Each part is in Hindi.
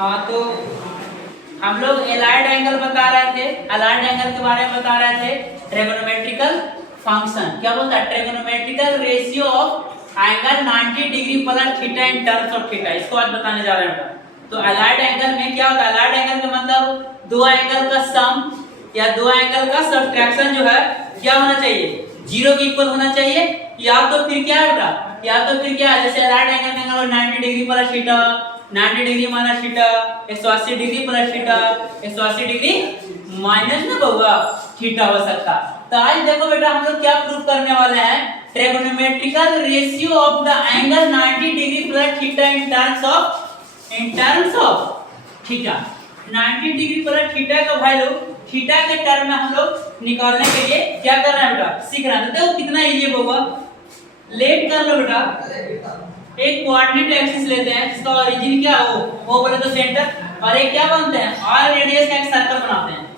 हाँ, तो हम लोग एलाइड एंगल बता रहे थे, एलाइड एंगल के बारे में बता रहे थे। ट्रिगोनोमेट्रिकल फंक्शन क्या बोलता है? Trigonometrical ratio of angle 90 degree plus theta in terms of theta, इसको आज बताने जा रहे हैं। तो एलाइड एंगल में क्या होता है? एलाइड एंगल का मतलब दो एंगल का सम या दो एंगल का सब्ट्रैक्शन जो है क्या होना चाहिए? जीरो के इक्वल होना चाहिए, या तो फिर क्या है बेटा? या तो फिर क्या है? जैसे एलाइड एंगल में अगर 90 degree plus theta, 90 degree minus theta, 180 degree plus theta, 180 degree minus ना होगा थीटा हो सकता। तो आज देखो बेटा हम लोग क्या प्रूव करने वाले हैं? Trigonometrical ratio of the angle 90 degree plus theta in terms of theta. 90 degree plus theta का वैल्यू थीटा के टर्म में हम लोग निकालने के लिए क्या कर रहे हैं बेटा? सीख रहे हैं। तो देखो कितना इजी होगा। लेट कर लो बेटा, एक कोऑर्डिनेट एक्सिस लेते हैं जिसका ओरिजिन क्या हो वो बोले तो सेंटर, और एक क्या बनते हैं? आर रेडियस का एक सर्कल बनाते हैं।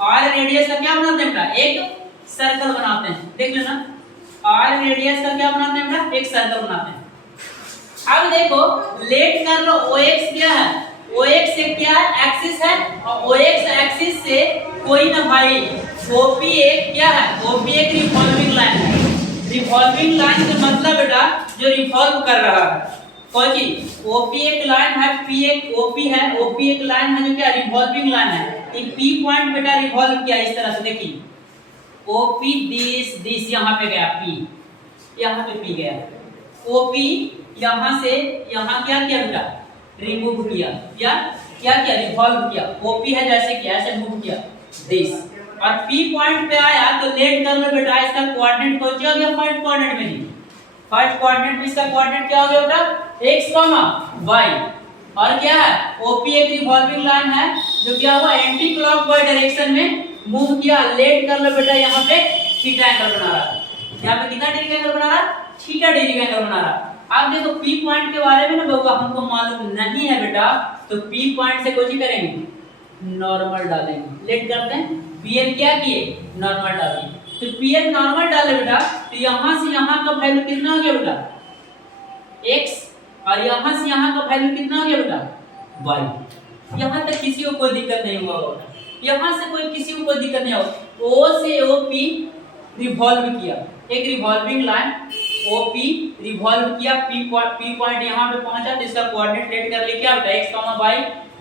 आर रेडियस का क्या बनाते हैं बेटा? एक सर्कल बनाते हैं। देख लेना, आर रेडियस का क्या बनाते हैं बेटा? एक सर्कल बनाते हैं। अब देखो लेट कर लो, OX क्या है? OX से क्या है? एक्सिस है, और OX एक्सिस से कोई ना भाई OP एक क्या है? OP एक रिवॉल्विंग लाइन है। रिवॉल्विंग लाइन का मतलब बेटा जो रिवॉल्व कर रहा है। कौन सी? OP एक लाइन है, P एक OP है, OP एक लाइन है जो क्या रिवॉल्विंग लाइन है। ये P पॉइंट बेटा रिवॉल्व किया इस तरह से, देखिए OP दिस यहाँ पे गया, P यहाँ पे P गया, OP यहाँ से यहाँ क्या किया बेटा? रिमूव किया, क्या किया? रिवॉल्व किया। OP है जैसे कि ऐसे मूव किया दिस, और P पॉइंट पे आया तो लेट कर लो बेटा, इसका कोऑर्डिनेट कौन सा हो गया? फर्स्ट कोऑर्डिनेट में नहीं, फर्स्ट कोऑर्डिनेट में इसका कोऑर्डिनेट क्या हो गया बेटा? x, y, और क्या है? OP एक रिवॉल्विंग लाइन है जो क्या हुआ? एंटी क्लॉकवाइज डायरेक्शन में मूव किया। लेट कर लो बेटा, यहाँ पे थीटा एंगल बना रहा है। यहाँ पे कितना डिग्री एंगल बना रहा है? थीटा डिग्री एंगल बना रहा है। अब देखो P पॉइंट के बारे में ना बबुआ हमको मालूम नहीं है बेटा, तो P पॉइंट से कुछ ही करेंगे, नॉर्मल डालेंगे। लेट करते हैं, PL क्या किए? नॉर्मल डाल दिए। तो PL नॉर्मल डाले बेटा, तो यहाँ से यहाँ का वैल्यू कितना हो गया बेटा? x, और यहाँ से यहाँ का वैल्यू कितना हो गया बेटा? y। यहाँ तक किसी को कोई दिक्कत नहीं हुआ होगा, यहाँ से कोई किसी को कोई दिक्कत नहीं होगा। O से OP रिवॉल्व किया, एक रिवॉल्विंग लाइन OP रिवॉल्व किया, P पॉइंट यहाँ पे पहुंचा, तो इसका कोऑर्डिनेट लेट कर लिया क्या बेटा? x, y।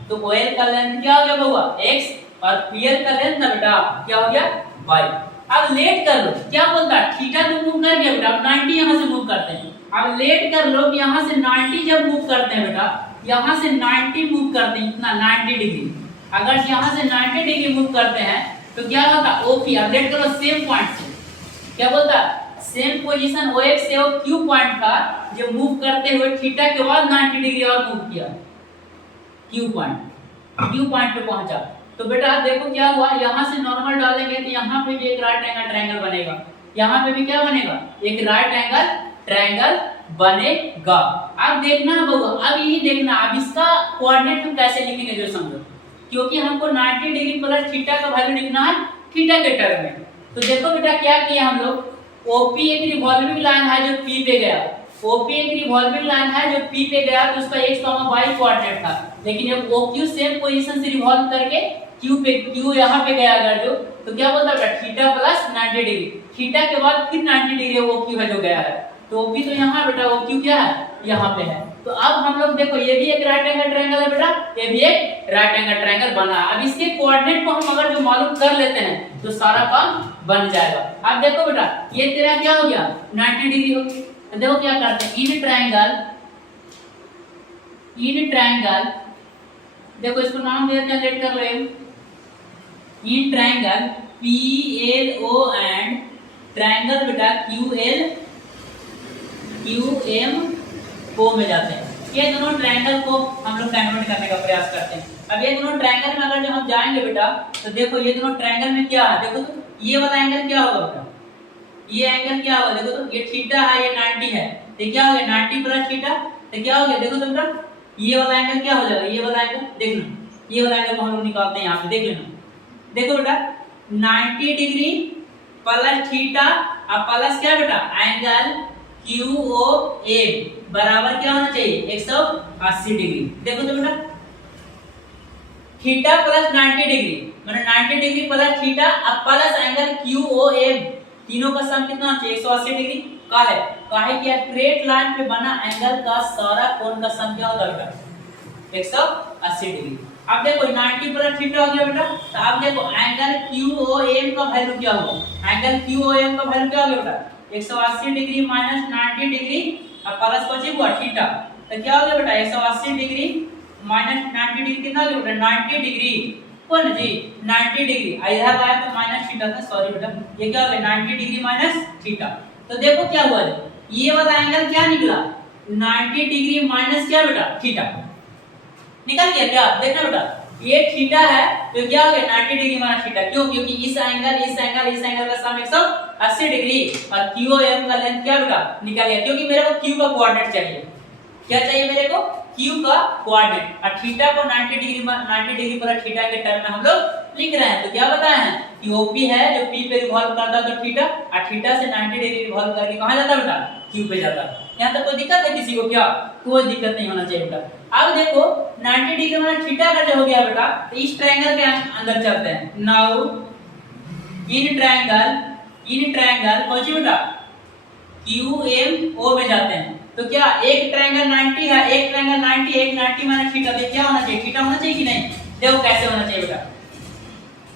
तो OL का लेंथ क्या हो गया बबुआ? x, और PL का लेंथ ना बेटा क्या हो गया? y। अब लेट कर लो, क्या बोलता है? थीटा तो मूव कर गया बेटा, अब 90 यहाँ से मूव करते हैं। अब लेट कर लो, यहाँ से 90 जब मूव करते हैं बेटा, यहाँ से 90 मूव करते हैं, इतना 90 डिग्री। अगर यहाँ से 90 डिग्री मूव करते हैं तो क्या होता? OP। अब लेट करो सेम पॉइंट से, क्या बोलता है? सेम पोजीशन OX से वो Q पॉइंट का जो मूव करते हुए थीटा के बाद 90 डिग्री और मूव किया, Q पॉइंट पे पहुंचा। तो बेटा देखो क्या हुआ, यहाँ से नॉर्मल डालेंगे तो यहाँ पे भी एक राइट एंगल ट्रायंगल बनेगा, यहाँ पे भी क्या बनेगा? एक राइट एंगल ट्रायंगल बनेगा। अब देखना है बबुआ, अब यही देखना, अब इसका कोऑर्डिनेट हम कैसे लिखेंगे जो समझो, क्योंकि हमको 90 डिग्री प्लस थीटा का वैल्यू लिखना है थीटा के टर्म में। तो देखो बेटा क्या किया हम लोग, OP एक रिवॉल्विंग लाइन है जो P पे गया, OP एक रिवॉल्विंग लाइन है जो P पे गया, तो उसका x, y कोऑर्डिनेट था। लेकिन जब OQ सेम पोजीशन से रिवॉल्व करके Q यहाँ पे गया अगर जो, तो क्या बोलता है? थीटा प्लस 90 डिग्री, थीटा के बाद फिर 90 डिग्री OQ है जो गया है, तो OP तो यहाँ बेटा OQ क्या है? यहाँ पे है। तो अब हम लोग देखो ये भी एक राइट एंगल ट्रायंगल है बेटा, ये भी एक राइट एंगल ट्रायंगल बना। अब इसके कोऑर्डिनेट को हम अगर जो मालूम कर लेते हैं तो सारा काम बन जाएगा। अब देखो बेटा ये तेरा क्या हो गया? 90 डिग्री हो गया। तो देखो क्या करते हैं, इन ट्रायंगल देखो इसको नाम दे देते हैं, लेट कर लो, इन ट्रायंगल PLO एंड ट्रायंगल बेटा QMO में जाते हैं। ये दोनों ट्रायंगल को हम लोग कन्वर्ट करने का प्रयास करते हैं। अब ये दोनों ट्रायंगल में अगर जब हम जाएंगे बेटा, तो देखो ये दोनों ट्रायंगल में क्या है? देखो तो ये वाला एंगल क्या होगा बेटा? ये एंगल क्या होगा? देखो तो ये थीटा है, ये 90 है, तो क्या हो गया? 90 प्लस थीटा, तो क्या हो गया? देखो तो बेटा ये वाला एंगल क्या हो जाएगा? ये वाला एंगल देख लो, ये वाला एंगल को हम लोग निकालते हैं यहाँ पे, देख लेना। देखो बेटा 90 डिग्री प्लस थीटा और प्लस क्या बेटा? एंगल QOA बराबर क्या होना चाहिए? 180 डिग्री। देखो तो बेटा थीटा प्लस 90 डिग्री माने 90 डिग्री प्लस थीटा अब प्लस एंगल QOM, तीनों का सम कितना चाहिए 180 डिग्री का है। काहे कि स्ट्रेट लाइन पे बना एंगल का सारा कोण का सम क्या होता है 180 डिग्री। अब देखो 90 प्लस थीटा हो गया बेटा, तो अब देखो एंगल QOM का वैल्यू क्या होगा, एंगल QOM का वैल्यू क्या होगा बेटा 180 डिग्री माइनस 90 डिग्री अब प्लस बचेगा थीटा, तो क्या हो गया बेटा 180 डिग्री माइनस 90 डिग्री कितना हो गया बेटा 90 डिग्री कौन जी 90 डिग्री इधर आया तो माइनस थीटा था, सॉरी बेटा ये क्या हो गया 90 डिग्री माइनस थीटा। तो देखो क्या हुआ ये वाला एंगल क्या निकला 90 डिग्री माइनस क्या बेटा थीटा निकल गया क्या, देखना बेटा ये थीटा है तो क्या हो गया 90 डिग्री माइनस थीटा, क्यों क्योंकि इस एंगल का सम 180 डिग्री और QOM का लेंथ क्या बेटा निकल गया, क्योंकि मेरे को Q का कोऑर्डिनेट चाहिए, क्या चाहिए मेरे को Q का कोऑर्डिनेट और थीटा को 90 डिग्री पर थीटा के टर्म में हम लोग लिख रहे हैं। तो क्या बताया है कि OP है जो P पे रिवॉल्व करता है तो थीटा और थीटा से 90 डिग्री रिवॉल्व करके कहां जाता बेटा Q पे जाता है। यहां तक कोई दिक्कत है किसी को, क्या कोई दिक्कत नहीं होना चाहिए बेटा। अब देखो 90 डिग्री में थीटा का जो हो गया बेटा, तो इस ट्रायंगल के अंदर चलते हैं। नाउ इन ट्रायंगल कौन सी बेटा QMO में जाते हैं, तो क्या एक ट्रायंगल 90 है, एक ट्रायंगल 90, एक 90 माइनस थीटा, तो क्या होना चाहिए थीटा होना चाहिए कि नहीं, देखो कैसे होना चाहिए बेटा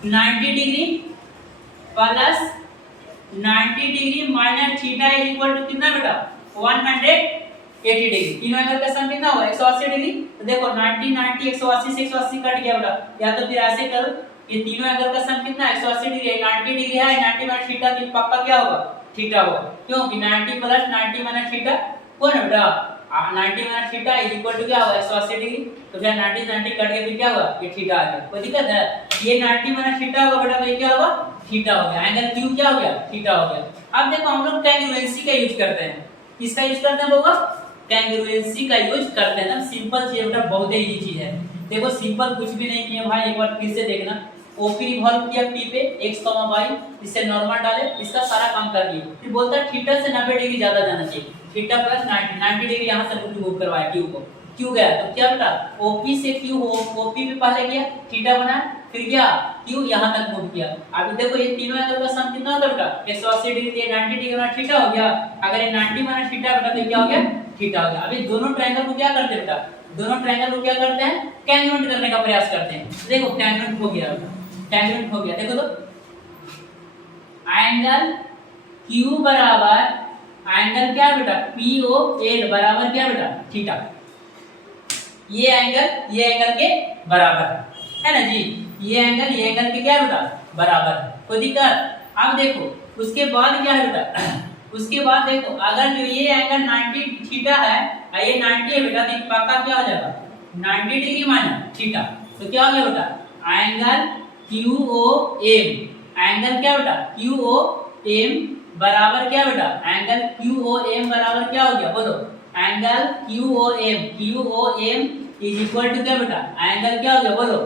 90 degree plus 90 degree minus theta is equal to कितना बेटा 180 डिग्री, तीनों एंगल का सम कितना होगा 180 डिग्री। तो देखो 90 90 180 से 180 कट गया बेटा, या तो फिर ऐसे करो ये तीनों एंगल का सम कितना 180 डिग्री है, 90 डिग्री है 90 माइनस थीटा, तो पक्का क्या होगा थीटा होगा, क्योंकि 90 प्लस 90 माइनस थीटा कौन है बेटा 90 minus theta is equal to क्या होगा 180 डिग्री। तो फिर 90 से 90 कट के फिर क्या होगा ये थीटा आ गया, कोई दिक्कत है, ये 90 माइनस थीटा होगा बेटा, तो ये क्या होगा थीटा हो गया, एंगल Q क्या हो गया थीटा हो गया। अब देखो हम लोग टेंजेंसी का यूज करते हैं, किसका यूज करते हैं बउआ टेंजेंसी का यूज करते हैं ना, सिंपल चीज बेटा बहुत ही इजी चीज है। देखो सिंपल कुछ भी नहीं किया भाई, एक बार फिर से देखना OP रिवॉल्व किया P पे x, y, इससे नॉर्मल डाले, इसका सारा काम कर दिए, फिर बोलता है थीटा से 90 डिग्री ज्यादा जाना चाहिए, थीटा प्लस 90 डिग्री यहां से मूव करवाया Q को, Q गया तो क्या बेटा OP से Q हो, OP पे पहले गया थीटा बना, फिर क्या Q यहां तक मूव किया। अभी देखो ये तीनों एंगल का सम कितना होता बेटा 180 डिग्री, ये 90 डिग्री माइनस थीटा हो गया, अगर ये 90 माइनस थीटा बेटा तो क्या हो गया थीटा हो गया। अभी दोनों ट्रायंगल को क्या करते हैं बेटा, दोनों ट्रायंगल को क्या करते हैं टेंजेंट करने का प्रयास करते हैं। देखो टेंजेंट हो गया बेटा, टेंजेंट हो गया, देखो तो एंगल Q बराबर एंगल क्या बेटा POL बराबर क्या बेटा थीटा, ये एंगल के बराबर है ना जी, ये एंगल के क्या बेटा बराबर, कोई दिक्कत। अब देखो उसके बाद क्या है बेटा उसके बाद देखो अगर जो ये एंगल 90 थीटा है और ये 90 है बेटा, तो पक्का क्या हो जाएगा 90 डिग्री माइनस थीटा, तो क्या हो गया बेटा एंगल QOM, एंगल क्या बेटा QOM बराबर क्या बेटा एंगल QOM बराबर क्या हो गया बोलो, angle QOM is equal to क्या बेटा एंगल क्या हो गया बोलो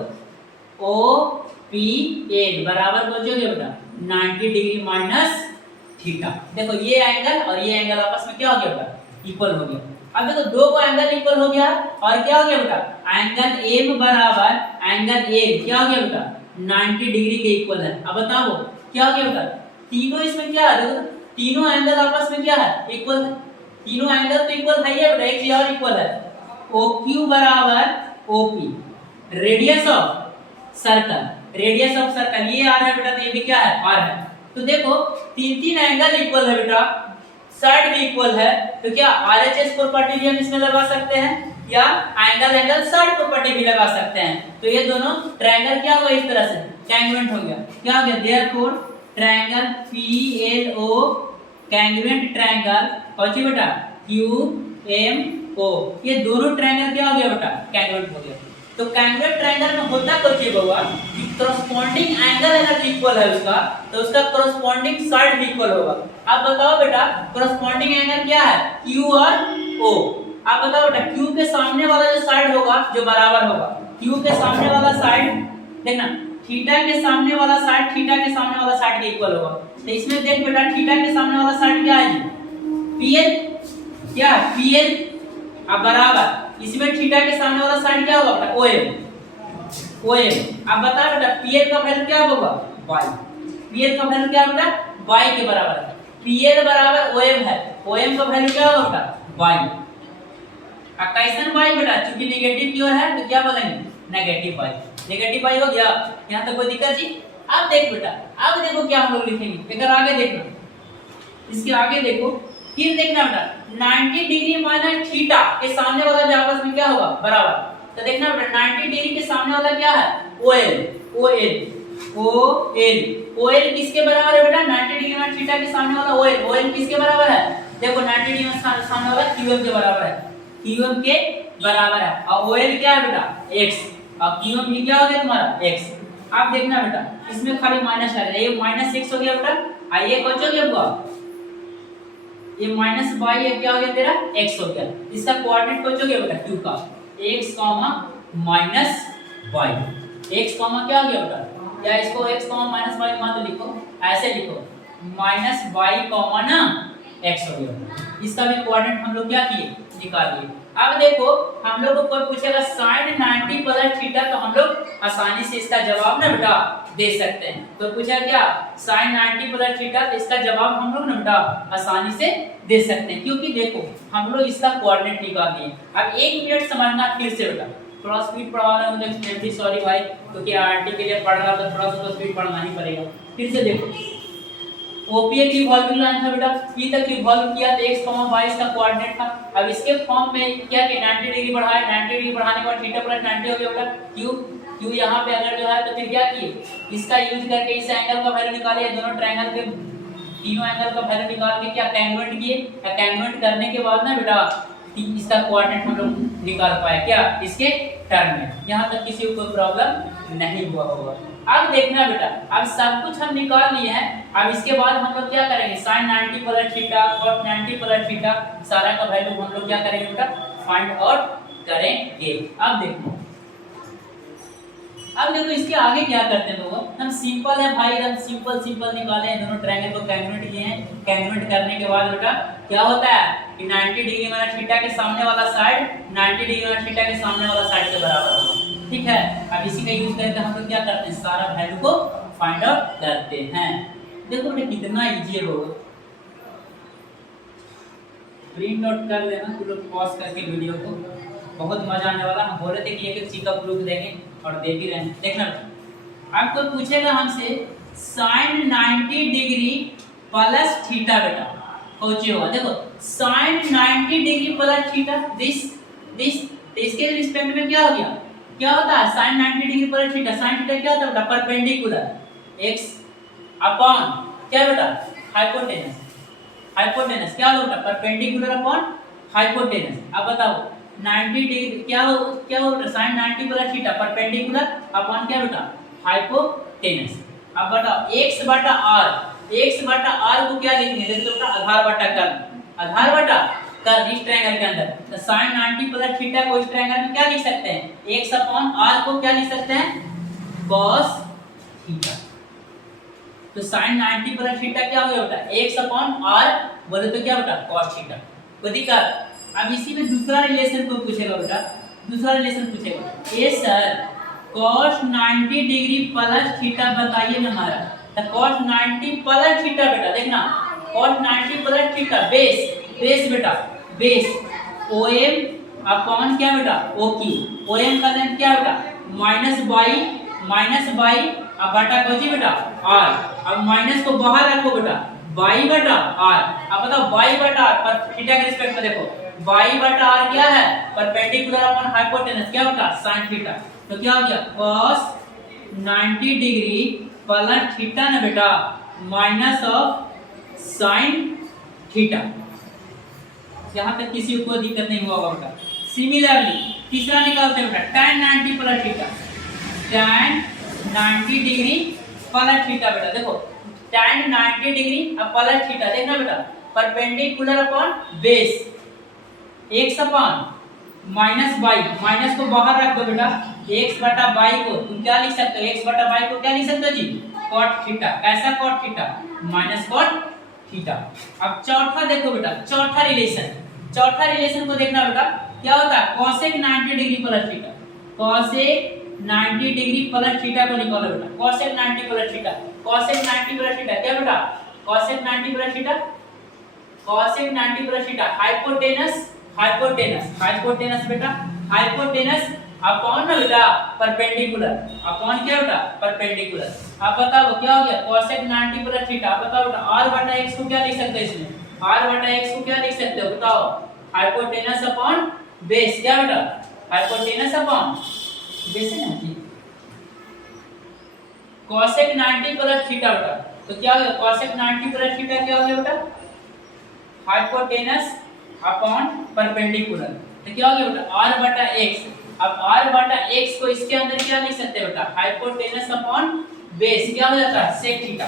OPL बराबर हो गया बेटा 90 डिग्री माइनस थीटा। देखो ये एंगल और ये एंगल आपस में क्या हो गया बेटा इक्वल हो गया। अब देखो दो को एंगल इक्वल हो गया और क्या हो गया बेटा एंगल M बराबर एंगल A क्या हो गया बेटा 90 डिग्री के इक्वल है। अब बताओ क्या हो गया बेटा, तीनों इसमें क्या है, देखो तीनों एंगल आपस में क्या है इक्वल, तीनों एंगल तो इक्वल है ही बेटा, एक चीज और इक्वल है OQ बराबर OP, रेडियस ऑफ सर्कल ये R है बेटा, तो ये भी क्या है R है। तो देखो तीन एंगल इक्वल है बेटा, साइड भी इक्वल है, तो क्या RHS प्रॉपर्टी भी हम इसमें लगा सकते हैं या एंगल साइड प्रॉपर्टी भी लगा सकते हैं। तो ये दोनों ट्रायंगल क्या होगा इस तरह से कैंगुएंट हो गया, क्या हो गया देयरफॉर ट्रायंगल PLO कैंगुएंट ट्रायंगल कौन बेटा QMO, ये दोनों ट्रायंगल क्या हो गया बेटा कैंगुएंट हो गया। तो कैंगुएंट ट्रायंगल में होता कुछ है बाबा कि कॉरस्पॉन्डिंग एंगल अगर इक्वल है उसका, तो उसका कॉरस्पॉन्डिंग साइड भी इक्वल होगा। अब बताओ बेटा कॉरस्पॉन्डिंग एंगल क्या है Q और O। अब बताओ बेटा Q के सामने वाला जो साइड होगा जो बराबर होगा, Q के सामने वाला साइड देखना थीटा के सामने वाला साइड थीटा के सामने वाला साइड के इक्वल होगा। तो इसमें देख बेटा थीटा के सामने वाला साइड क्या है PL, क्या PL अब बराबर इसमें थीटा के सामने वाला साइड क्या होगा बेटा OM, OM। अब बता बेटा PL का वैल्यू क्या होगा y, PL का वैल्यू क्या बेटा y के बराबर है। PL बराबर OM है, OM का वैल्यू क्या होगा बेटा y। अब कैसन y बेटा, चूंकि नेगेटिव की ओर है तो क्या बोलेंगे नेगेटिव y। नेगेटिव y हो गया, यहाँ तक कोई दिक्कत जी। अब देख बेटा, अब देखो क्या हम लोग लिखेंगे, इधर आगे देखना, इसके आगे देखो, फिर देखना बेटा 90 डिग्री माइनस थीटा के सामने वाला जो आपस में क्या होगा बराबर। तो देखना बेटा 90 डिग्री के सामने वाला क्या है OL, OL, OL, OL किसके बराबर है बेटा 90 डिग्री माइनस थीटा के सामने वाला OL, OL किसके बराबर है देखो 90 डिग्री माइनस सामने वाला QM के बराबर है, QM के बराबर है। और OL क्या है बेटा x, और QM भी क्या हो गया तुम्हारा x। आप देखना बेटा इसमें खाली माइनस आ गया, ये माइनस x हो गया बेटा, और ये कौन हो गया बुआ ये माइनस y ये क्या हो गया तेरा x हो गया। इसका कोऑर्डिनेट कौन हो गया बेटा q का x माइनस y, x क्या हो गया बेटा, या इसको x माइनस y मत लिखो, ऐसे लिखो माइनस y ना x हो गया। इसका भी कोऑर्डिनेट हम लोग क्या किए निकाल लिए। अब देखो हम लोग को कोई पूछेगा sin 90 प्लस थीटा, तो हम लोग आसानी से इसका जवाब ना बेटा दे सकते हैं। तो पूछा क्या sin 90 प्लस थीटा, तो इसका जवाब हम लोग ना बेटा आसानी से दे सकते हैं, क्योंकि देखो हम लोग इसका कोऑर्डिनेट निकाल दिए। अब 1 मिनट समझना फिर से बेटा, थोड़ा स्पीड पढ़ा रहा हूं तो एक्सट्रीमली सॉरी भाई, क्योंकि आरटी के लिए पढ़ रहा तो थोड़ा सा तो स्पीड पढ़ना ही पड़ेगा। फिर से देखो ओपीए की वॉल्यूम लाइन था बेटा, पी तक की वॉल्यूम किया तो x, y इसका कोऑर्डिनेट था। अब इसके फॉर्म में क्या कि 90 डिग्री बढ़ाया, 90 डिग्री बढ़ाने के बाद थीटा प्लस 90 हो गया बेटा q यहाँ पे अगर जो है तो फिर क्या किए इसका यूज करके इस एंगल का वैल्यू निकालिए, दोनों ट्रायंगल के तीनों एंगल का वैल्यू निकाल के क्या कैंगुएंट किए, कैंगुएंट करने के बाद ना बेटा इसका कोऑर्डिनेट हम लोग निकाल पाए क्या इसके टर्म में। यहाँ तक किसी को कोई प्रॉब्लम नहीं हुआ होगा। अब देखना बेटा अब सब कुछ हम निकाल लिए हैं, अब इसके बाद हम लोग क्या करेंगे sin 90 plus theta cos 90 plus theta सारा का वैल्यू हम लोग क्या करेंगे बेटा फाइंड आउट करेंगे। अब देखो इसके आगे क्या करते हैं लोग, हम सिंपल है भाई, हम सिंपल निकाले हैं, दोनों ट्रायंगल को कैंगुएंट किए हैं। कैंगुएंट करने के बाद बेटा क्या होता है कि 90 डिग्री माइनस थीटा के सामने वाला साइड 90 डिग्री माइनस थीटा के सामने वाला साइड के बराबर होगा, ठीक है। अब इसी का यूज करके हम लोग क्या करते हैं सारा वैल्यू को फाइंड आउट करते हैं। देखो बेटा कितना इजी है लोग, प्रिंट आउट कर लेना तुम लोग पॉज करके वीडियो को, बहुत मजा आने वाला। हम बोल रहे थे कि एक चीज का प्रूफ देंगे और दे भी रहे हैं। देखना आपको पूछेगा हमसे sin 90 डिग्री प्लस थीटा बेटा सोचिए होगा, देखो sin 90 degree plus theta this इसके रिस्पेक्ट में क्या हो गया, क्या होता है sin 90 degree plus theta, sin theta क्या होता है बेटा परपेंडिकुलर x अपॉन क्या बेटा हाइपोटेनस क्या होगा बेटा परपेंडिकुलर अपॉन हाइपोटेनस। अब बताओ 90 डिग्री क्या हो बेटा sin 90 plus theta perpendicular upon क्या बेटा हाइपोटेनस। अब बताओ x बटा r को क्या लिखेंगे, देखो बेटा आधार बटा कर इस ट्रायंगल के अंदर, तो sin 90 प्लस थीटा को इस ट्रायंगल में क्या लिख सकते हैं x अपॉन r को क्या लिख सकते हैं cos थीटा। तो sin 90 प्लस थीटा क्या हो गया बेटा x अपॉन r बोले तो क्या बेटा cos थीटा। कोई दिक्कत। अब इसी में दूसरा रिलेशन को पूछेगा बेटा, दूसरा रिलेशन पूछेगा ए sir cos 90 degree plus theta बताइए ना हमारा, तो cos 90 प्लस थीटा बेटा देखना cos 90 प्लस थीटा बेस बेटा बेस OM अपॉन क्या बेटा OQ, OM का लेंथ क्या बेटा माइनस y अब बटा कोजी बेटा r, अब माइनस को बाहर रखो बेटा y बटा r। अब बताओ y बटा r पर थीटा के रिस्पेक्ट में देखो y बटा r क्या है परपेंडिकुलर अपॉन हाइपोटेनस क्या होगा sin थीटा, तो क्या हो गया cos 90 डिग्री प्लस थीटा ना बेटा माइनस ऑफ sin थीटा। यहाँ तक किसी को दिक्कत नहीं हुआ होगा बेटा। सिमिलरली तीसरा निकालते हैं बेटा tan 90 plus theta, tan 90 degree plus theta बेटा देखो tan 90 डिग्री अब प्लस थीटा देखना बेटा perpendicular upon base x upon minus y, minus को बाहर रख दो बेटा x बटा y को तुम क्या लिख सकते हो x बटा y को क्या लिख सकते हो जी cot थीटा। कैसा cot theta minus cot theta. अब चौथा देखो बेटा चौथा रिलेशन को देखना बेटा क्या होता है cosec 90 degree plus theta, cosec 90 degree plus theta को निकालो बेटा, cosec 90 plus theta, cosec 90 plus theta क्या बेटा, cosec 90 plus theta, cosec 90 plus theta hypotenuse, hypotenuse बेटा, हाइपोटेनस अपॉन ना बेटा परपेंडिकुलर, अपॉन क्या बेटा परपेंडिकुलर। आप बताओ क्या हो गया, cosec 90 प्लस थीटा। आप बताओ बेटा r बटा x को क्या लिख सकते हैं इसमें, r बटा x को क्या लिख सकते हो बताओ, हाइपोटेनस अपॉन बेस, क्या बेटा हाइपोटेनस अपॉन बेस है ना जी। cosec 90 प्लस थीटा बेटा, तो क्या हो गया cosec 90 प्लस थीटा क्या हो गया बेटा, हाइपोटेनस अपॉन परपेंडिकुलर, तो क्या हो गया बेटा r बटा x। अब r बटा x को इसके अंदर क्या लिख सकते हैं बेटा, हाइपोटेनस अपॉन बेस, क्या हो जाता है sec थीटा,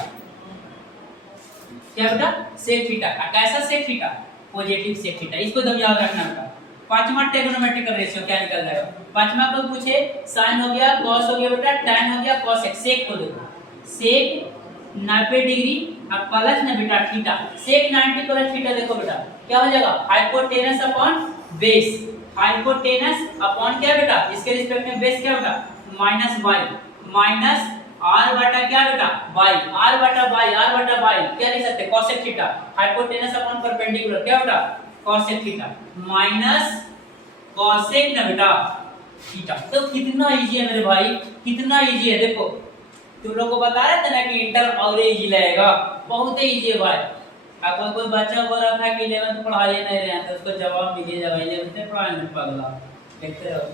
क्या बेटा sec थीटा। कैसा sec theta, positive sec theta, इसको एकदम याद रखना बेटा। पांचवा ट्रिगोनोमेट्रिकल रेशियो क्या निकल जाएगा, पांचवा को पूछे sin हो गया, cos हो गया बेटा, tan हो गया, cosec, sec को देखो, sec 90 डिग्री अब प्लस ना बेटा थीटा, sec 90 प्लस थीटा देखो बेटा क्या हो जाएगा, hypotenuse upon base, hypotenuse upon क्या बेटा इसके रिस्पेक्ट में बेस क्या बेटा माइनस y, माइनस r बटा क्या बेटा y, r बटा y क्या लिख सकते हैं cosec theta, hypotenuse upon perpendicular क्या बेटा cosec थीटा, माइनस cosec ना बेटा थीटा। तो कितना इजी है मेरे भाई, कितना इजी है। देखो तुम लोग को बता रहे थे ना कि इंटर और इजी लगेगा, बहुत ही इजी है भाई। अगर कोई बच्चा बोल रहा था कि 11th पढ़ा ही नहीं रहे तो उसको जवाब दीजिएगा 11th में पढ़ाए नहीं पगला, देखते रहो।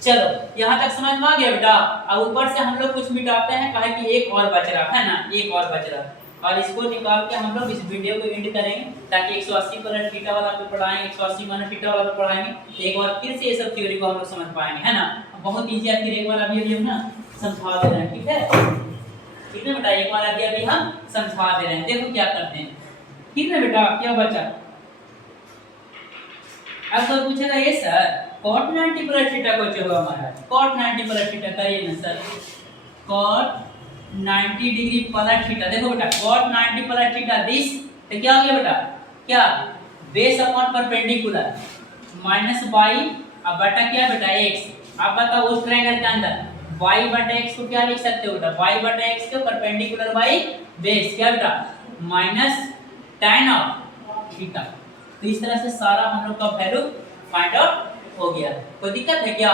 चलो यहाँ तक समझ में आ गया बेटा। अब ऊपर से हम लोग कुछ मिटाते हैं, कहे कि एक और बच रहा है ना, एक और बच रहा, और इसको निकाल के हम लोग इस वीडियो को एंड करेंगे ताकि 180 प्लस थीटा वाला पे पढ़ाएंगे, 180 माइनस थीटा वाला पे पढ़ाएंगे, एक बार फिर से ये सब थ्योरी को हम लोग समझ पाएंगे, है ना। बहुत इजी है, फिर एक बार अभी हम ना समझा दे रहे हैं, ठीक है ठीक है बेटा, एक बार अभी हम समझा दे रहे हैं। देखो क्या करते हैं, ठीक है बेटा क्या बचा। अब तो पूछेगा ये सर cot 90 प्लस थीटा को जो होगा हमारा, cot 90 प्लस थीटा करिए ना sir, cot 90 degree plus theta. देखो बेटा cot 90 प्लस थीटा दिस, तो क्या हो गया बेटा क्या base upon perpendicular minus y अब बटा क्या बेटा x। आप बताओ उस ट्रायंगल के अंदर y बटा x को क्या लिख सकते हो बेटा, y बटा x के परपेंडिकुलर y बेस क्या बेटा माइनस tan ऑफ थीटा। तो इस तरह से सारा हम लोग का वैल्यू फाइंड आउट हो गया। कोई दिक्कत है क्या।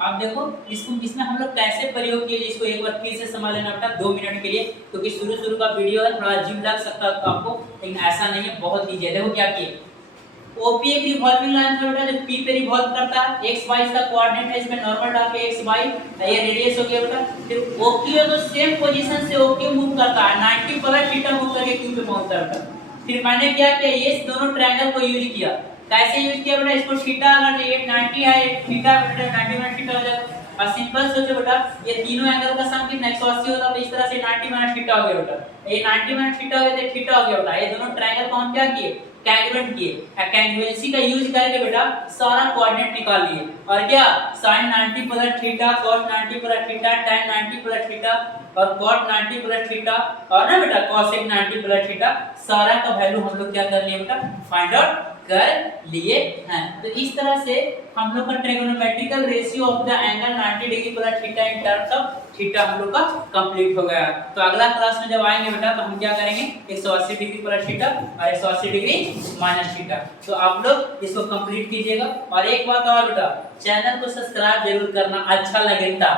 अब देखो इसको इसमें हम लोग कैसे प्रयोग किए, इसको एक बार फिर से समझ लेना बेटा 2 मिनट के लिए, क्योंकि शुरू का वीडियो है, थोड़ा अजीब लग सकता है आपको, लेकिन ऐसा नहीं है, बहुत ईजी है। देखो क्या किए, OP एक रिवॉल्विंग लाइन था बेटा जो P पे रिवॉल्व करता है, x y इसका कोऑर्डिनेट है, इसमें नॉर्मल डाल के x y ये रेडियस हो गया बेटा। फिर OQ है तो सेम पोजीशन से OQ मूव करता है, 90 प्लस थीटा मूव करके Q पे पहुंचता है बेटा। फिर मैंने क्या किया, ये दोनों ट्रायंगल को यूज किया, कैसे यूज किया बेटा, इसको थीटा अगर ये 90 है, थीटा बेटा 90 माइनस थीटा हो जाएगा, और सिंपल सोचो बेटा ये तीनों एंगल का सम कितना 180 होता है, तो इस तरह से 90 माइनस थीटा हो गया बेटा, ये 90 माइनस थीटा हो गया तो थीटा हो गया बेटा। ये दोनों ट्रायंगल को हम क्या किए कैंगुलेट किए, कैंगुलेंसी का यूज करके बेटा सारा कोऑर्डिनेट निकाल लिए, और क्या sin 90 plus theta, cos 90 plus theta, tan 90 plus theta और cot 90 प्लस थीटा और ना बेटा cosec 90 प्लस थीटा, सारा का वैल्यू हम लोग क्या कर लिए बेटा फाइंड आउट कर लिए हैं। तो इस तरह से हम लोग का trigonometrical ratio of the angle 90 degree plus theta in terms of theta हम लोग का कंप्लीट हो गया। तो अगला क्लास में जब आएंगे बेटा तो हम क्या करेंगे 180 डिग्री प्लस थीटा और 180 डिग्री माइनस थीटा। तो आप लोग इसको कंप्लीट कीजिएगा। और एक बात और बेटा, चैनल को सब्सक्राइब जरूर करना, अच्छा लगेगा।